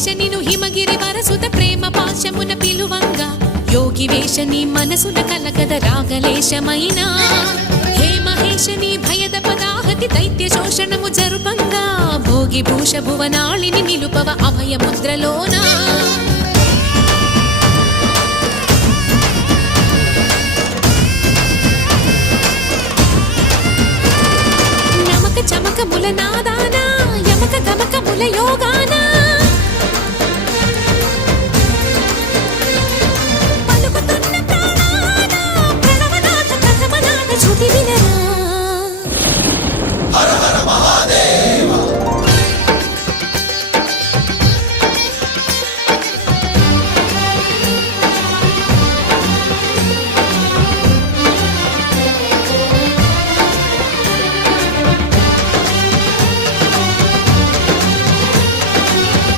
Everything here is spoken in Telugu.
మహేశ నిను హిమగిరి వరసుత ప్రేమ పాశమున పిలువంగా యోగి వేష నీ మనసున కలకద రాగలేశమైనా హే మహేశ నీ భయద పదాహతి దైత్య శోషణము జరుపంగా భోగి భూష భువనాళిని నిలుపవ అభయ ముద్రలోనా నమక చమక ముల నాదానా యమక గమక ముల యోగానా